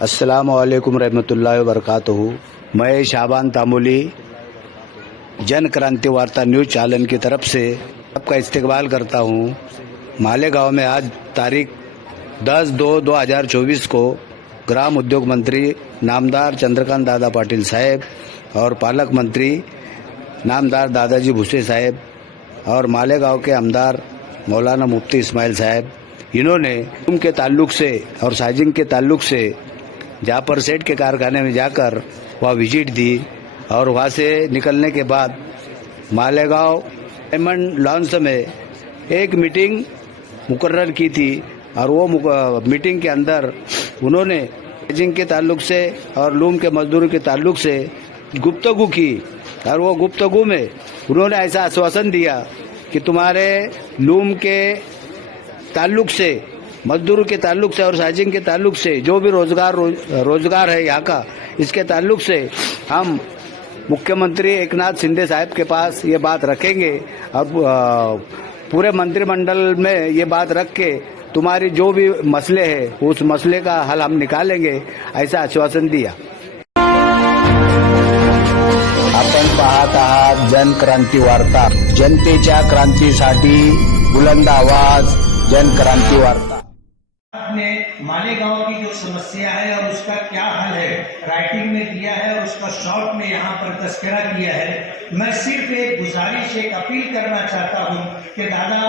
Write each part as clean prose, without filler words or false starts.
अस्सलामु अलैकुम रहमतुल्लाहि व बरकातहू। मैं शाबान तामूली जन क्रांति वार्ता न्यूज़ चैनल की तरफ से आपका इस्तकबाल करता हूँ। मालेगांव में आज तारीख 10/2/2024 को ग्राम उद्योग मंत्री नामदार चंद्रकांत दादा पाटिल साहब और पालक मंत्री नामदार दादाजी भुसे साहब और मालेगांव के आमदार मौलाना मुफ्ती इस्माइल साहब, इन्होंने उनके ताल्लुक से और साजिंग के ताल्लुक से जाफर सेठ के कारखाने में जाकर वह विजिट दी और वहाँ से निकलने के बाद मालेगांव डायमंड लॉन्स में एक मीटिंग मुकर्रर की थी और वो मीटिंग के अंदर उन्होंने साजिंग के ताल्लुक से और लूम के मजदूरों के ताल्लुक से गुफ्तगू की और वो गुफ्तगू में उन्होंने ऐसा आश्वासन दिया कि तुम्हारे लूम के ताल्लुक से, मजदूरों के ताल्लुक से और साजिंग के ताल्लुक से जो भी रोजगार है यहाँ का, इसके ताल्लुक से हम मुख्यमंत्री एकनाथ शिंदे साहब के पास ये बात रखेंगे और पूरे मंत्रिमंडल में ये बात रख के तुम्हारी जो भी मसले हैं उस मसले का हल हम निकालेंगे, ऐसा आश्वासन दिया। आपण पाहत आहात जनक्रांती वार्ता, जनतेच्या क्रांतीसाठी बुलंद आवाज, जनक्रांती वार्ता। आपने मालेगांव की जो समस्या है और उसका क्या हल है राइटिंग में दिया है और उसका शॉर्ट में यहाँ पर तस्करा किया है। मैं सिर्फ एक गुजारिश, एक अपील करना चाहता हूँ कि दादा,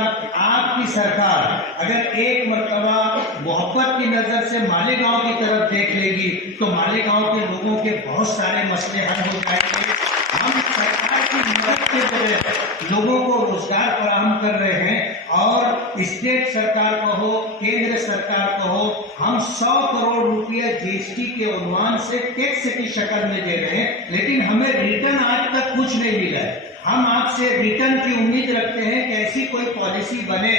आपकी सरकार अगर एक मर्तबा मोहब्बत की नजर से मालेगांव की तरफ देख लेगी तो मालेगांव के लोगों के बहुत सारे मसले हल हो जाएंगे। हम सरकार की मदद के बगैर लोगों को रोजगार फराहम कर रहे हैं और स्टेट सरकार को हो, केंद्र सरकार को हो, हम 100 करोड़ रुपया जीएसटी के उन्वान से टैक्स की शक्ल में दे रहे हैं, लेकिन हमें रिटर्न आज तक कुछ नहीं मिला है। हम आपसे रिटर्न की उम्मीद रखते हैं कि ऐसी कोई पॉलिसी बने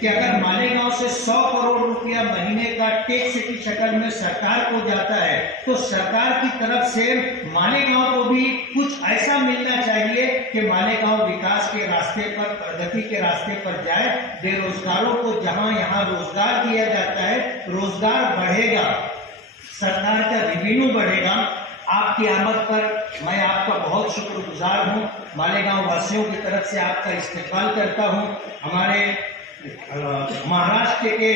कि अगर मालेगांव से 100 करोड़ रुपया महीने का टैक्स की शक्ल में सरकार को जाता है तो सरकार की तरफ से मालेगांव को भी कुछ ऐसा मिलना चाहिए कि मालेगांव विकास के रास्ते पर, प्रगति के रास्ते पर जाए। बेरोजगारों को जहां यहाँ रोजगार दिया जाता है, रोजगार बढ़ेगा, सरकार का रेवेन्यू बढ़ेगा। आपकी आमद पर मैं आपका बहुत शुक्रगुजार हूं। मालेगांव वासियों की तरफ से आपका इस्तेमाल करता हूं। हमारे महाराष्ट्र के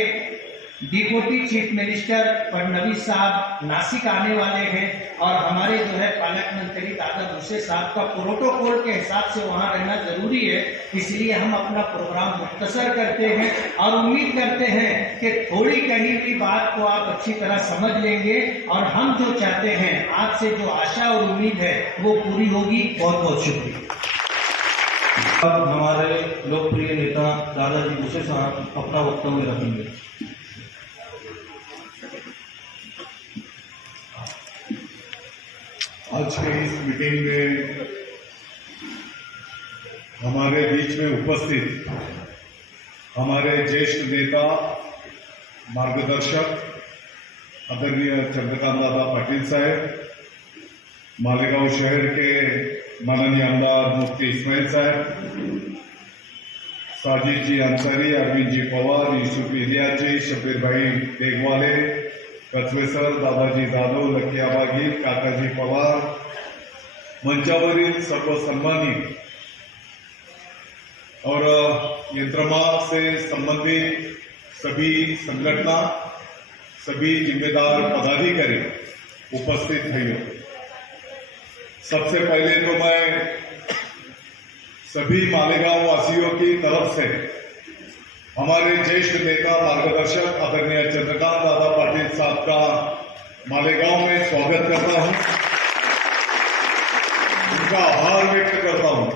डिप्टी चीफ मिनिस्टर फडणवीस साहब नासिक आने वाले हैं और हमारे जो है पालक मंत्री दादा भुसे साहब का प्रोटोकॉल के हिसाब से वहां रहना जरूरी है, इसलिए हम अपना प्रोग्राम मुख्तसर करते हैं और उम्मीद करते हैं कि थोड़ी कही हुई बात को आप अच्छी तरह समझ लेंगे और हम जो चाहते हैं, आपसे जो आशा और उम्मीद है वो पूरी होगी। बहुत बहुत शुक्रिया। अब हमारे लोकप्रिय नेता दादाजी भुसे साहब अपना वक्तव्य रखेंगे। आज के इस मीटिंग में हमारे बीच में उपस्थित हमारे ज्येष्ठ नेता, मार्गदर्शक आदरणीय चंद्रकांत दादा पाटिल साहब, मालेगांव शहर के माननीय आमदार मुफ्ती इस्माइल साहब, साजिद जी अंसारी, अरविंद जी पवार, यूसुफ इलियास जी, शबीर भाई देगवाले, कचवेसर, दादाजी जाधव, लकी आबागी, काकाजी पवार, मंचावरील सर्व सम्मानित और यंत्रमाग से संबंधित सभी संगठना, सभी जिम्मेदार पदाधिकारी उपस्थित हैं। सबसे पहले तो मैं सभी मालेगांव वासियों की तरफ से हमारे ज्येष्ठ नेता, मार्गदर्शक आदरणीय चंद्रकांत दादा पाटिल साहब का मालेगांव में स्वागत करता हूं, उनका आभार व्यक्त करता हूं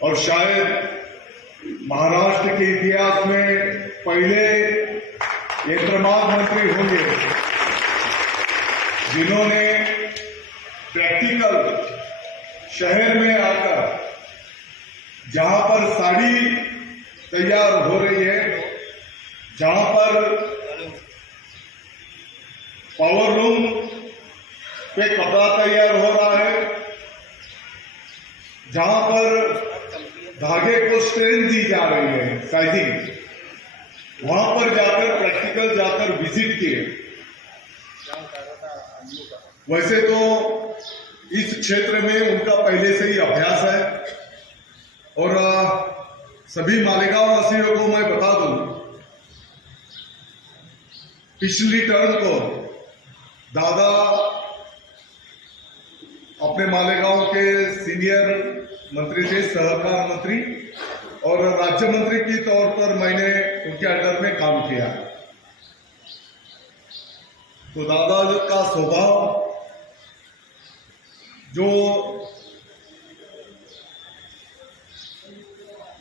और शायद महाराष्ट्र के इतिहास में पहले यंत्रमाग मंत्री होंगे जिन्होंने प्रैक्टिकल शहर में आकर जहां पर साड़ी तैयार हो रही है, जहां पर पावर लूम पे कपड़ा तैयार हो रहा है, जहां पर धागे को स्ट्रेंथ दी जा रही है, साइजिंग, वहां पर जाकर प्रैक्टिकल जाकर विजिट किए वैसे तो इस क्षेत्र में उनका पहले से ही अभ्यास है और सभी मालेगांव वासियों को मैं बता दूं, पिछली टर्म को दादा अपने मालेगांव के सीनियर मंत्री थे, सहकार मंत्री, और राज्य मंत्री के तौर पर मैंने उनके अंडर में काम किया। तो दादा का स्वभाव, जो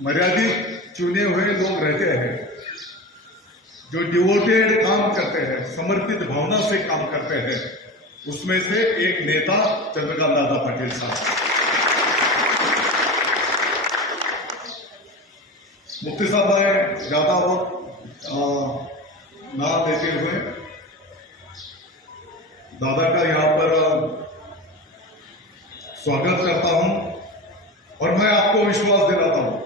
मर्यादित चुने हुए लोग रहते हैं, जो डिवोटेड काम करते हैं, समर्पित भावना से काम करते हैं, उसमें से एक नेता चंद्रकांत दादा पाटिल साहब। मुफ्ती साहब भाई ज्यादा वक्त ना देते हुए दादा का यहाँ पर स्वागत करता हूं और मैं आपको विश्वास दिलाता हूं।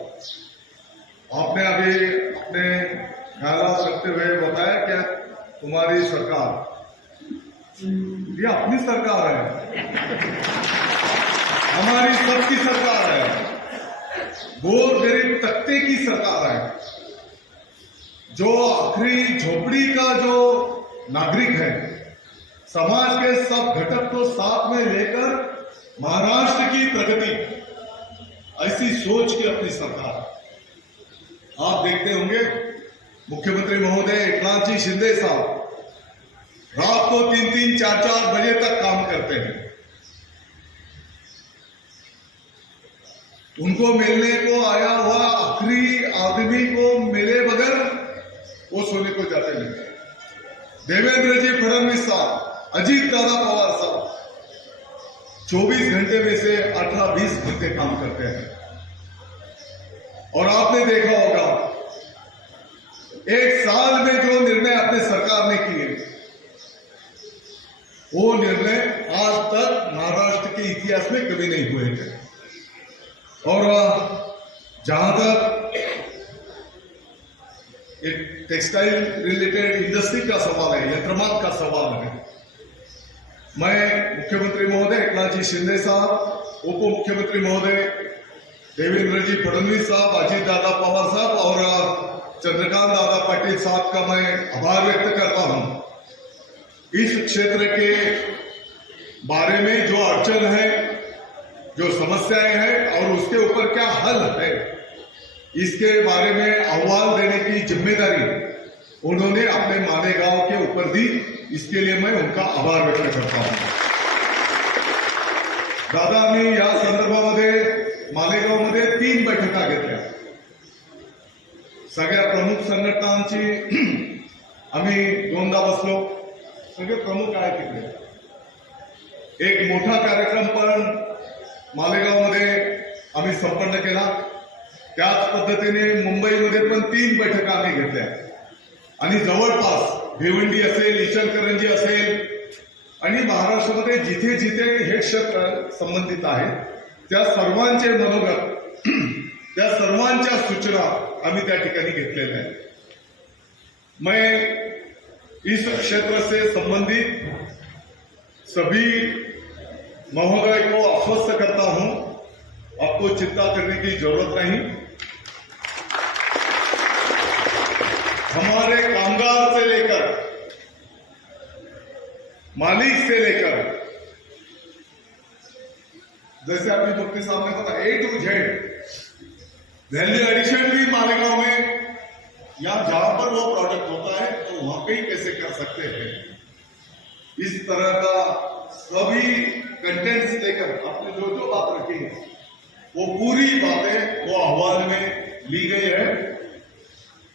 आपने अभी अपने ख्याल रखते हुए बताया क्या तुम्हारी सरकार, ये अपनी सरकार है, हमारी सबकी सरकार है, गोर गरीब तख्ते की सरकार है। जो आखिरी झोपड़ी का जो नागरिक है, समाज के सब घटक को साथ में लेकर महाराष्ट्र की प्रगति, ऐसी सोच की अपनी सरकार। आप देखते होंगे मुख्यमंत्री महोदय एकनाथ जी शिंदे साहब रात को 3-3, 4-4 बजे तक काम करते हैं। उनको मिलने को आया हुआ आखिरी आदमी को मिले बगैर वो सोने को जाते नहीं। देवेंद्र जी फडणवीस साहब, अजीत दादा पवार साहब 24 घंटे में से 18-20 घंटे काम करते हैं। और आपने देखा होगा एक साल में जो निर्णय अपने सरकार ने किए, वो निर्णय आज तक महाराष्ट्र के इतिहास में कभी नहीं हुए थे। और जहां तक एक टेक्सटाइल रिलेटेड इंडस्ट्री का सवाल है, यंत्रमाग का सवाल है, मैं मुख्यमंत्री महोदय एकनाथ जी शिंदे साहब, उप मुख्यमंत्री महोदय देवेंद्र जी फडणवीस साहब, अजीत दादा पवार साहब और चंद्रकांत दादा पाटिल साहब का मैं आभार व्यक्त करता हूं। इस क्षेत्र के बारे में जो अड़चन है, जो समस्याएं हैं और उसके ऊपर क्या हल है, इसके बारे में अहवाल देने की जिम्मेदारी उन्होंने अपने मालेगांव के ऊपर दी। इसके लिए मैं उनका आभार व्यक्त करता हूं। दादांनी या संदर्भामध्ये मालेगावमध्ये 3 बैठका घेतल्या। सगळ्या प्रमुख संघटनांची आम्ही 2दा बसलो, सगळे प्रमुख आहेत तिकडे। एक मोठा कार्यक्रम पण मालेगावमध्ये आम्ही संपन्न केला। त्याच पद्धतीने मुंबईमध्ये पण 3 बैठका आम्ही घेतल्या आणि जवळपास भिवंडी असेल, इचलकरंजी असेल आणि महाराष्ट्रामध्ये जिथे जिथे हे क्षेत्र संबंधित आहेत त्या सर्वांचे मनोगत, त्या सर्वांच्या सूचना आम्ही त्या ठिकाणी घेतलेल्या आहेत। मैं इस क्षेत्र से संबंधित सभी महोदय को आश्वस्त करता हूं, आपको चिंता करने की जरूरत नहीं। हमारे कामगार से लेकर मालिक से लेकर, जैसे अभी मुफ्ती साहब ने बताया, A to Z value addition भी मालेगांव में या जहां पर वो प्रोडक्ट होता है तो वहां पे ही कैसे कर सकते हैं, इस तरह का सभी कंटेंट्स लेकर आपने जो जो बात रखी है वो पूरी बातें वो अहवाल में ली गई है।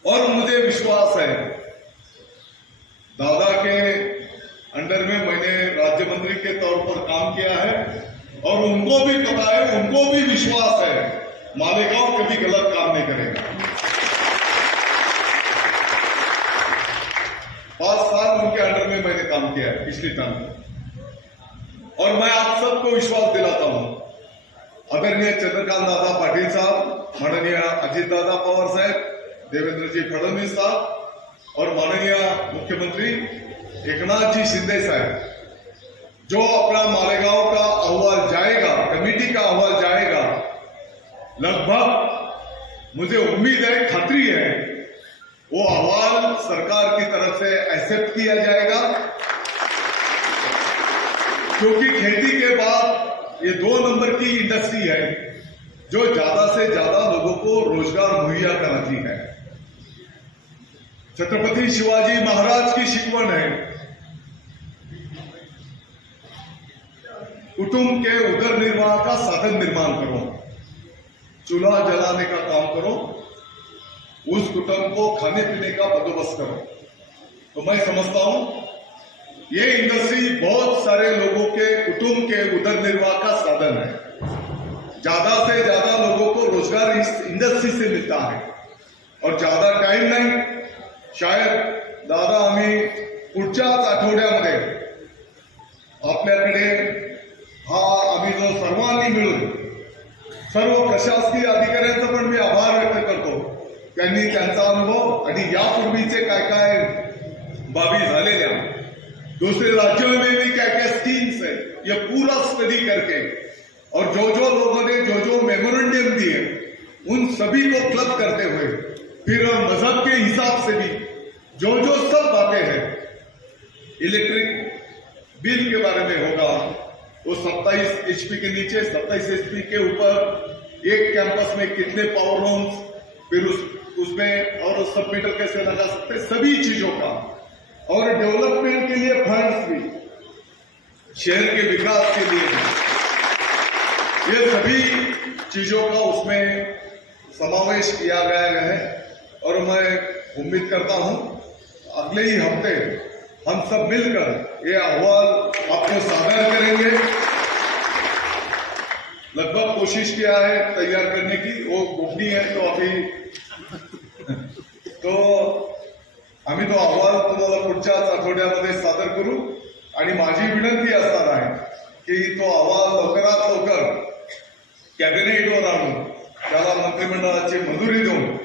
और मुझे विश्वास है दादा के अंडर में मैंने राज्य मंत्री के तौर पर काम किया है और उनको भी पता है, उनको भी विश्वास है मालेगांव कभी गलत काम नहीं करेगा। 5 साल उनके अंडर में मैंने काम किया है पिछली टर्म में, और मैं आप सबको विश्वास दिलाता हूं, आदरणीय चंद्रकांत दादा पाटिल साहब, माननीय अजीत दादा पवार साहब, देवेंद्र जी फडणवीस साहब और माननीय मुख्यमंत्री एकनाथ जी शिंदे साहब, जो अपना मालेगांव का अहवाल जाएगा, कमेटी का अहवाल जाएगा, लगभग मुझे उम्मीद है, खातरी है, वो अहवाल सरकार की तरफ से एक्सेप्ट किया जाएगा, क्योंकि खेती के बाद ये 2 नंबर की इंडस्ट्री है जो ज्यादा से ज्यादा लोगों को रोजगार मुहैया कराती है। छत्रपति शिवाजी महाराज की शिकवण है, कुटुंब के उदर निर्वाह का साधन निर्माण करो, चूल्हा जलाने का काम करो, उस कुटुंब को खाने पीने का बंदोबस्त करो। तो मैं समझता हूं ये इंडस्ट्री बहुत सारे लोगों के कुटुंब के उदर निर्वाह का साधन है। ज्यादा से ज्यादा लोगों को रोजगार इस इंडस्ट्री से मिलता है और ज्यादा टाइम नाही, शायद दादा आम्ही पुढच्याच आठवड्यामध्ये आपल्याकडे आम्ही जो सर्वांनी मिळून सर्व प्रशासकीय अधिकाऱ्यांचा पण मी आभार व्यक्त करतो, त्यांनी त्यांचा अनुभव आणि यापूर्वीचे काय काय बाबी झालेल्या दूसरे राज्यों में भी क्या क्या स्कीम्स है, ये पूरा स्टडी करके और जो जो लोगों ने जो जो मेमोरेंडम दिए उन सभी को क्लब करते हुए फिर मजहब के हिसाब से भी जो जो सब बातें हैं, इलेक्ट्रिक बिल के बारे में होगा, वो 27 HP के नीचे 27 HP के ऊपर एक कैंपस में कितने पावर लूम्स, फिर उसमें और सबमीटर कैसे लगा सकते, सभी चीजों का, और डेवलपमेंट के लिए फंड्स भी, शहर के विकास के लिए, ये सभी चीजों का उसमें समावेश किया गया है। और मैं उम्मीद करता हूं अगले ही हफ्ते हम सब मिलकर ये अहवाल आपको सादर करेंगे। लगभग कोशिश किया है तैयार करने की, वो गोपनीय है तो अभी तो आम्ही तो अहवाल तुम्हाला पुढच्याच आठवड्यामध्ये सादर करू आणि माझी विनंती असणार आहे की तो अहवाल लवकरात लवकर कॅबिनेटवर आणून त्याला मंत्रिमंडळाची मंजुरी देऊन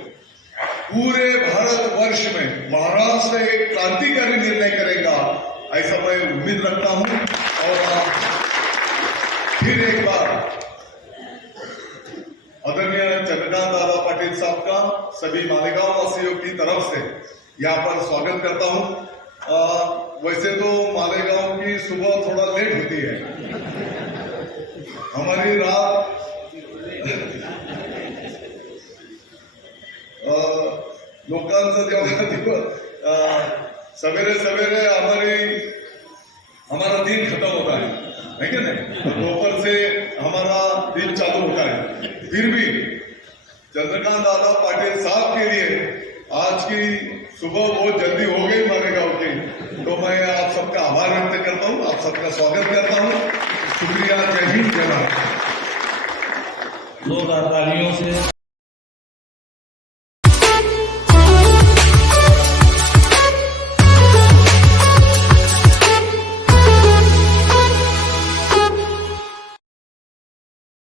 पूरे भारतवर्ष में महाराष्ट्र एक क्रांतिकारी निर्णय करेगा, ऐसा मैं उम्मीद रखता हूं। और फिर एक बार आदरणीय चंद्रकांत दादा पाटिल साहब का सभी मालेगांव वासियों की तरफ से यहाँ पर स्वागत करता हूं। वैसे तो मालेगांव की सुबह थोड़ा लेट होती है, हमारी रात लोकांचं जेव्हा सवेरे सवेरे हमारा दिन खत्म होता है क्या नहीं, तो दोपहर से हमारा दिन चालू होता है। फिर भी चंद्रकांत दादा पाटिल साहब के लिए आज की सुबह बहुत जल्दी हो गई मालेगांव की, तो मैं आप सबका आभार व्यक्त करता हूं, आप सबका स्वागत करता हूं। शुक्रिया, जय हिंद, जय भारत। लोग तालियों से